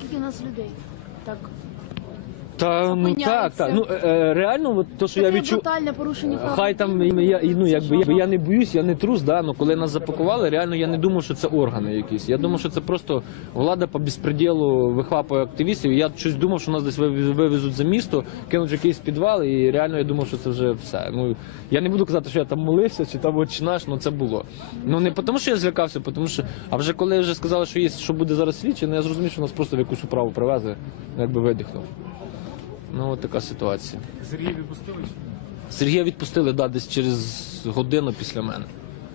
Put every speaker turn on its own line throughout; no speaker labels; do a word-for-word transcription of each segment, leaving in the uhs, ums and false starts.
скільки у нас людей? Так.
Та ну так, так. Ну е, реально, от то, що
Таке
я відчув.
брутальне порушення прав.
Хай там я ну якби я, я не боюсь, я не трус, да, але коли нас запакували, реально я не думав, що це органи якісь. Я думав, що це просто влада по безпреділу вихлапує активістів. Я щось думав, що нас десь вивезуть за місто, кинуть в якийсь підвал, і реально я думав, що це вже все. Ну я не буду казати, що я там молився чи там отче наш, але це було. Ну не тому, що я злякався, тому що а вже коли вже сказали, що є, що буде зараз слідчий, ну я зрозумів, що нас просто в якусь управу привезли, якби видихнув. Ну, от така ситуація.
Сергія відпустили?
Сергія відпустили, да, десь через годину після мене.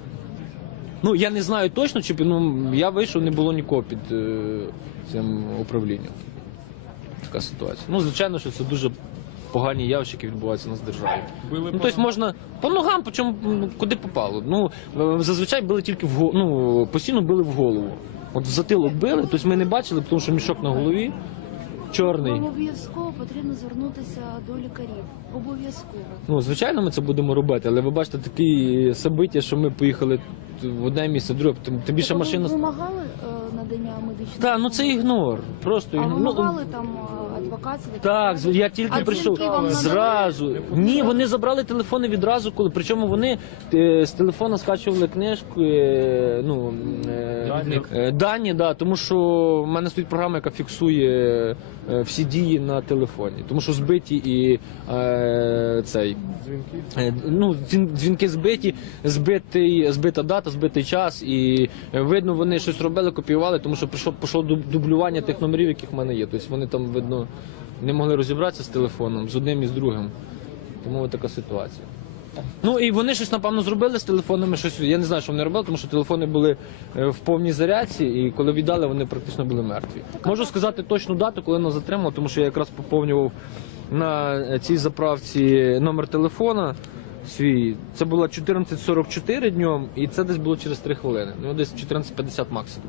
Ну, я не знаю точно, чи ну, я вийшов, не було нікого під е, цим управлінням. Така ситуація. Ну, звичайно, що це дуже погані явища, які відбуваються у нас в державі.
Били
Ну,
по
тобто можна по ногам, по чому, ну, куди попало. Ну, е, зазвичай били тільки в голову, ну, постійно били в голову. От в затилок били, тобто ми не бачили, тому що мішок на голові. Чорний.
Вам обов'язково потрібно звернутися до лікарів. Обов'язково.
Ну, звичайно, ми це будемо робити, але ви бачите такі собиття, що ми поїхали в одне місце, в друге, тим, тим більше
Ви
машина.
вимагали е, надання медичної
Так, ну це ігнор. Просто
А
ігнор. Ну,
вимагали там е, адвокацію?
так, з- я тільки
А
прийшов
дзвінки вам надали?
зразу. Ні, вони забрали телефони відразу, коли причому вони е, з телефона скачували книжку, е, ну е,
Дані.
е, дані, да, тому що в мене стоїть програма, яка фіксує е, всі дії на телефоні, тому що збиті і е, цей.
Дзвінки?
Е, Ну, дзвін- дзвінки збиті, збитий, збита дата, збитий час, і е, видно, вони щось робили, копіювали, тому що прийшло, пішло дуб- дублювання тих номерів, яких в мене є. Тобто вони там, видно, не могли розібратися з телефоном, з одним і з другим. Тому ось така ситуація. Ну і вони щось, напевно, зробили з телефонами, щось, я не знаю, що вони робили, тому що телефони були е, в повній зарядці, і коли віддали, вони практично були мертві. Можу сказати точну дату, коли нас затримали, тому що я якраз поповнював на цій заправці номер телефона свій. Це було чотирнадцять сорок чотири днем, і це десь було через три хвилини. Ну, десь чотирнадцять п'ятдесят максимум.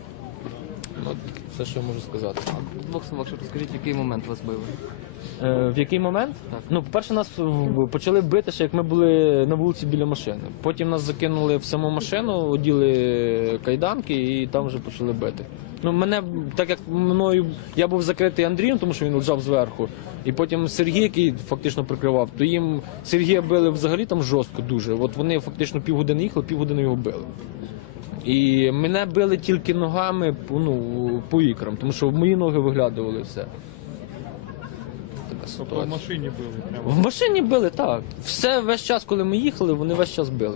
От все, що я можу сказати.
В двох словах, розкажіть, в який момент вас били?
Е, в який момент?
Так.
Ну, по-перше, нас в- почали бити, ще як ми були на вулиці біля машини. Потім нас закинули в саму машину, оділи кайданки і там вже почали бити. Ну, мене, так як мною, я був закритий Андрієм, тому що він лежав зверху, і потім Сергій, який фактично прикривав, то їм Сергія били взагалі там жорстко дуже. От вони фактично півгодини їхали, півгодини його били. І мене били тільки ногами, ну, по ікрам, тому що в мої ноги виглядували все. Така
Тобто в
ситуація.
машині били прямо.
В машині били, так. Все весь час, коли ми їхали, вони весь час били.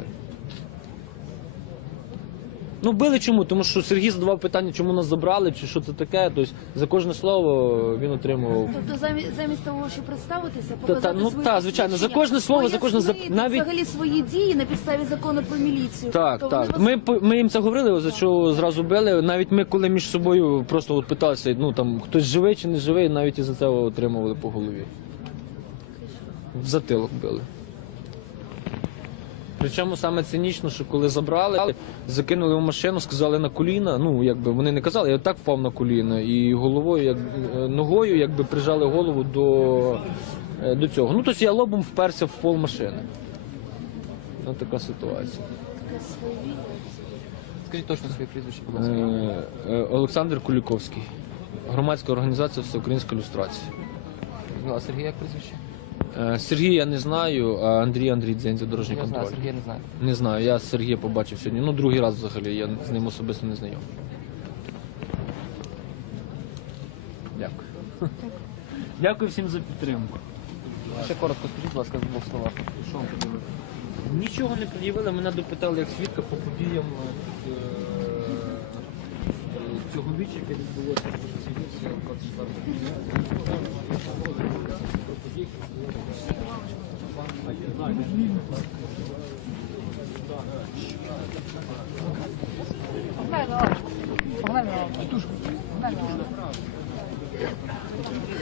Ну, били чому? Тому що Сергій задавав питання, чому нас забрали, чи що це таке. Тобто за кожне слово він отримував.
Тобто замість, замість того, щоб представитися,
Та-
показати
та, ну,
свої
та, звичайно, за
посвідчення,
кожне слово, за кожне зап-
пояснити
навіть-
взагалі свої дії на підставі закону про міліцію.
Так,
То вони
так.
вас-
Ми, по- ми їм це говорили, за що зразу били. Навіть ми, коли між собою просто от питалися, ну там хтось живий чи не живий, навіть і за це отримували по голові. В затилок били. Причому саме цинічно, що коли забрали, закинули в машину, сказали на коліна. Ну, якби вони не казали, я так впав на коліна і головою, як е, ногою, якби прижали голову до, е, до цього. Ну, тобто я лобом вперся в пол машини. Ну, така ситуація.
Таке свавілля.
Скажіть точно своє прізвище, будь ласка.
Е, е, Олександр Куліковський. Громадська організація Всеукраїнська люстрація.
Ну, а Сергій як прізвище?
Е, Сергія я не знаю, а Андрій Андрій Дзензя, дорожній
Я знаю,
контроль.
Сергія не знаю.
Не знаю, я Сергія побачив сьогодні. Ну, другий раз взагалі, я з ним особисто не знайомий. Дякую. Дякую всім за підтримку.
Ще коротко скажіть, будь ласка, в двох словах. Що вам подивили?
Нічого не пред'явили, мене допитали як свідка по подіям е, е, цього вічі, яке відбулося в Косівці двадцять четвертого.
Погнали, Погнали, Погнали.